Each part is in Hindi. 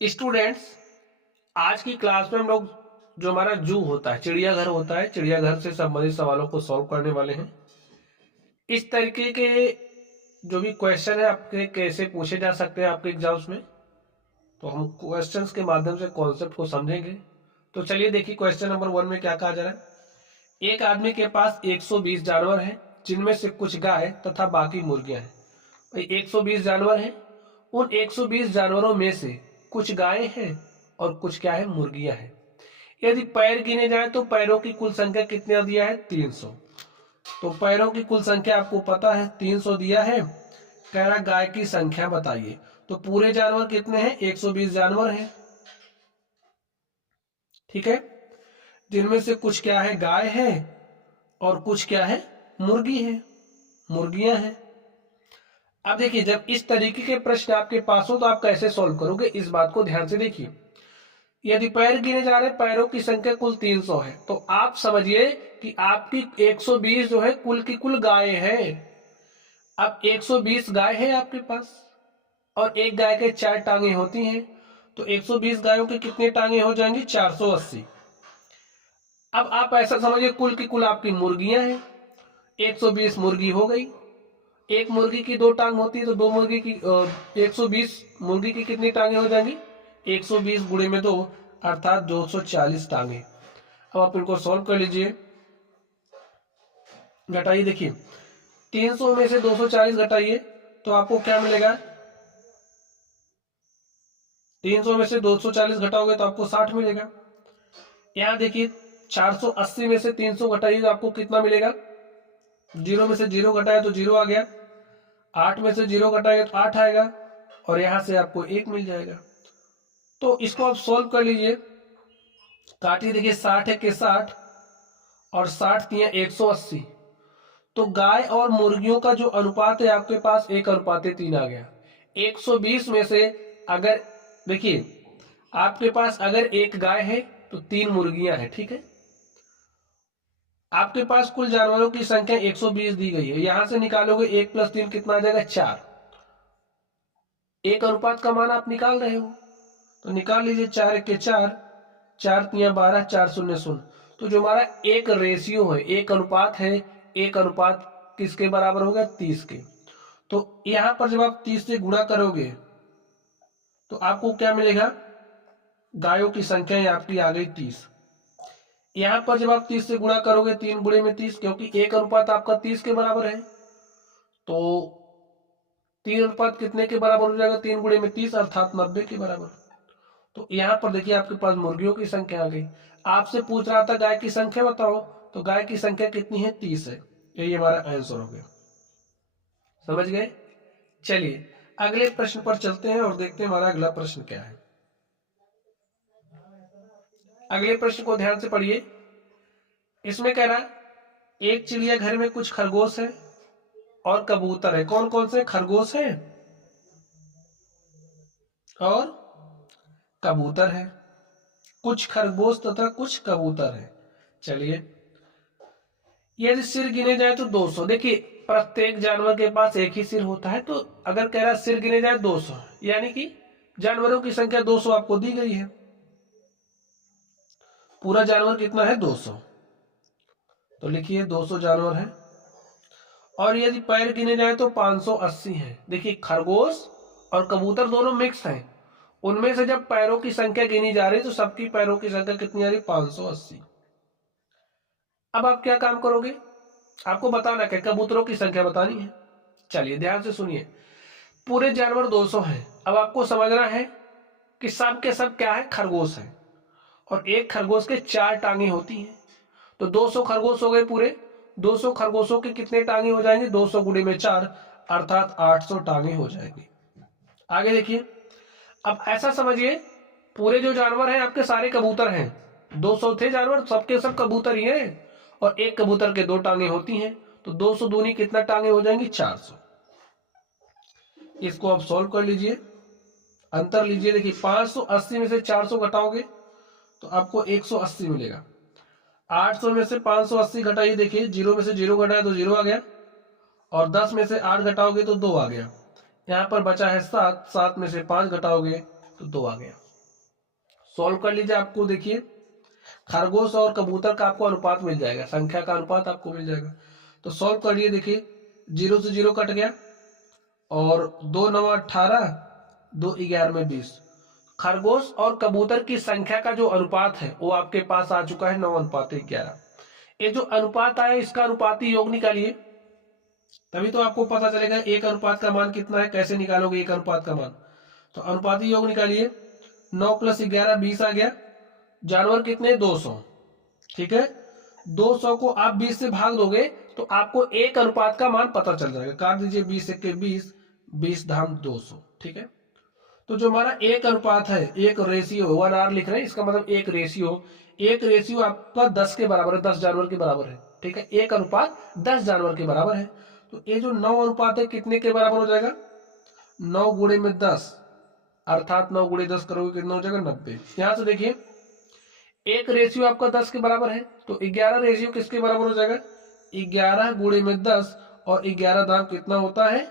स्टूडेंट्स, आज की क्लास में हम लोग जो हमारा जू होता है, चिड़ियाघर होता है, चिड़ियाघर से संबंधित सवालों को सॉल्व करने वाले हैं। इस तरीके के जो भी क्वेश्चन है आपके कैसे पूछे जा सकते हैं आपके एग्जाम्स में, तो हम क्वेश्चंस के माध्यम से कॉन्सेप्ट को समझेंगे। तो चलिए देखिए क्वेश्चन नंबर 1 में क्या कहा जा रहा है। एक आदमी के पास 120 जानवर हैं, जिनमें से कुछ गाय तथा बाकी मुर्गियां हैं। भाई 120 जानवर हैं, उन 120 जानवरों में से कुछ गायें हैं और कुछ क्या है, मुर्गियां हैं। यदि पैर गिने जाए तो पैरों की कुल संख्या कितना दिया है, 300। तो पैरों की कुल संख्या आपको पता है 300 दिया है। कह रहा गाय की संख्या बताइए। तो पूरे जानवर कितने हैं, 120 जानवर हैं, ठीक है, जिनमें से कुछ क्या है, गाय है और कुछ क्या है, मुर्गी है, मुर्गियां हैं। अब देखिए जब इस तरीके के प्रश्न आपके पास हो तो आप कैसे सॉल्व करोगे, इस बात को ध्यान से देखिए। यदि पैर गिने जा रहे, पैरों की संख्या कुल 300 है, तो आप समझिए कि आपकी 120 जो है कुल की कुल गाय है। अब 120 गाय है आपके पास और एक गाय के 4 टांगे होती हैं, तो 120 गायों के कितने टांगे हो जाएंगी, 480। अब आप ऐसा समझिए कुल की कुल आपकी मुर्गियां हैं, 120 मुर्गी हो गई। एक मुर्गी की 2 टांग होती है, तो 2 मुर्गी की 120 मुर्गी की कितनी टांगे हो जाएंगी, 120 गुणे में 2 अर्थात 240 टांगे। अब आप इनको सॉल्व कर लीजिए, घटाइए। देखिए 300 में से 240 घटाइए तो आपको क्या मिलेगा, 300 में से 240 घटाओगे तो आपको 60 मिलेगा। यहां देखिए 480 में से 300 घटाइए तो आपको कितना मिलेगा, 0 में से 0 घटाया तो 0 आ गया, 8 में से 0 घटाएगा तो 8 आएगा और यहां से आपको 1 मिल जाएगा। तो इसको आप सॉल्व कर लीजिए, काटिए। देखिए 60 है के 60 और 60 दिया 180, तो गाय और मुर्गियों का जो अनुपात है आपके पास 1:3 आ गया। 120 में से अगर देखिए आपके पास अगर एक गाय है तो 3 मुर्गियां हैं, ठीक है। आपके पास कुल जानवरों की संख्या 120 दी गई है, यहां से निकालोगे 1 + 3 कितना आ जाएगा, 4। एक अनुपात का मान आप निकाल रहे हो तो निकाल लीजिए, 4 1 के 4, 4 3 12, 4 0 0। तो जो हमारा एक रेशियो है, एक अनुपात है, एक अनुपात किसके बराबर होगा, 30 के। तो यहां पर जब आप 30 से गुणा करोगे तो आपको क्या मिलेगा, गायों की संख्या आपकी आ गई 30। यहां पर जब आप 30 से गुणा करोगे 3 गुणे में 30, क्योंकि एक अनुपात आपका 30 के बराबर है, तो 3 अनुपात कितने के बराबर हो जाएगा, 3 गुणे में 30 अर्थात 90 के बराबर। तो यहां पर देखिए आपके पास मुर्गियों की संख्या आ गई। आपसे पूछ रहा था गाय की संख्या बताओ, तो गाय की संख्या कितनी है, 30 है। यही हमारा आंसर हो गया, समझ गए। चलिए अगले प्रश्न पर चलते हैं और देखते हैं हमारा अगला प्रश्न क्या है। अगले प्रश्न को ध्यान से पढ़िए। इसमें कह रहा है एक चिड़ियाघर में कुछ खरगोश है और कबूतर है। कौन कौन से, खरगोश है और कबूतर है। कुछ खरगोश तथा कुछ कबूतर है। चलिए यदि सिर गिने जाए तो 200। देखिए प्रत्येक जानवर के पास एक ही सिर होता है, तो अगर कह रहा है सिर गिने जाए 200, यानी कि जानवरों की संख्या 200 आपको दी गई है। पूरा जानवर कितना है, 200, तो लिखिए 200 जानवर है। और यदि पैर गिने जाए तो 580 है। देखिए खरगोश और कबूतर दोनों मिक्स हैं, उनमें से जब पैरों की संख्या गिनी जा रही तो सबकी पैरों की संख्या कितनी आ रही, 580। अब आप क्या काम करोगे, आपको बताना है, कबूतरों की संख्या बतानी है। चलिए ध्यान से सुनिए, पूरे जानवर 200 हैं। अब आपको समझना है कि सब के सब क्या है, खरगोश है, और एक खरगोश के 4 टांगे होती हैं। तो 200 खरगोश हो गए पूरे। 200 खरगोशों के कितने टांगे हो जाएंगे, 200 गुणे में 4 अर्थात 800 टांगे हो जाएंगी। आगे देखिए, अब ऐसा समझिए पूरे जो जानवर हैं आपके सारे कबूतर हैं। 200 थे जानवर, सबके सब कबूतर ही हैं, और एक कबूतर के 2 टांगे होती हैं, तो 200 दूनी कितना टांगे हो जाएंगी, 400। इसको आप सॉल्व कर लीजिए, अंतर लीजिए। देखिए 580 में से 400 घटाओगे तो आपको 180 मिलेगा। 800 में से 580 घटाइए, देखिए 0 में से 0 घटाया तो 0 आ गया, और 10 में से 8 घटाओगे तो 2 आ गया। यहाँ पर बचा है 7, 7 में से 5 घटाओगे तो 2 आ गया। सॉल्व कर लीजिए। आपको देखिए खरगोश और कबूतर का आपको अनुपात मिल जाएगा, संख्या का अनुपात आपको मिल जाएगा। तो सॉल्व करिए, देखिए 0 से 0 कट गया और 2 9 18, 2 11 में 20। खरगोश और कबूतर की संख्या का जो अनुपात है वो आपके पास आ चुका है 9:11। ये जो अनुपात आया इसका अनुपाती योग निकालिए, तभी तो आपको पता चलेगा एक अनुपात का मान कितना है। कैसे निकालोगे एक अनुपात का मान? तो अनुपाती योग निकालिए, 9 + 11 20 आ गया। जानवर कितने? 200, ठीक है। 200 को आप 20 से भाग दोगे तो आपको एक अनुपात का मान पता चल जाएगा। काट दीजिए 20 × 20, 20 धाम 200, ठीक है। तो जो हमारा एक अनुपात है, एक रेशियो 1R लिख रहे हैं, इसका मतलब एक रेशियो आपका 10 के बराबर है, 10 जानवर के बराबर है, ठीक है। एक अनुपात 10 जानवर के बराबर है। तो ये जो 9 अनुपात है कितने के बराबर हो जाएगा? 9 × 10, अर्थात 9 × 10 करोगे कितना हो जाएगा? 90। यहां से देखिए एक रेशियो आपका 10 के बराबर है, तो 11 रेशियो किसके बराबर हो जाएगा? 11 × 10, और 11 दाम कितना होता है?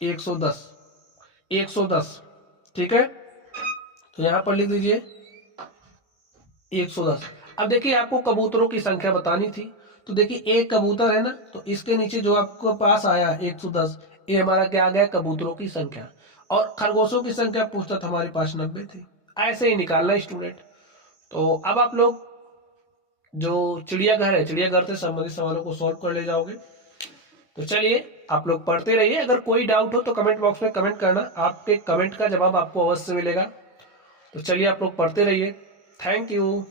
110, 110, ठीक है। तो यहां पर लिख दीजिए 110। अब देखिए आपको कबूतरों की संख्या बतानी थी, तो देखिए एक कबूतर है ना, तो इसके नीचे जो आपको पास आया 110, ये हमारा क्या आ गया? कबूतरों की संख्या। और खरगोशों की संख्या पूछता था, हमारे पास 90 थी। ऐसे ही निकालना स्टूडेंट। तो अब आप लोग जो चिड़ियाघर है, चिड़ियाघर से संबंधित सवालों को सॉल्व कर ले जाओगे। तो चलिए आप लोग पढ़ते रहिए। अगर कोई डाउट हो तो कमेंट बॉक्स में कमेंट करना, आपके कमेंट का जवाब आपको अवश्य मिलेगा। तो चलिए आप लोग पढ़ते रहिए। Thank you.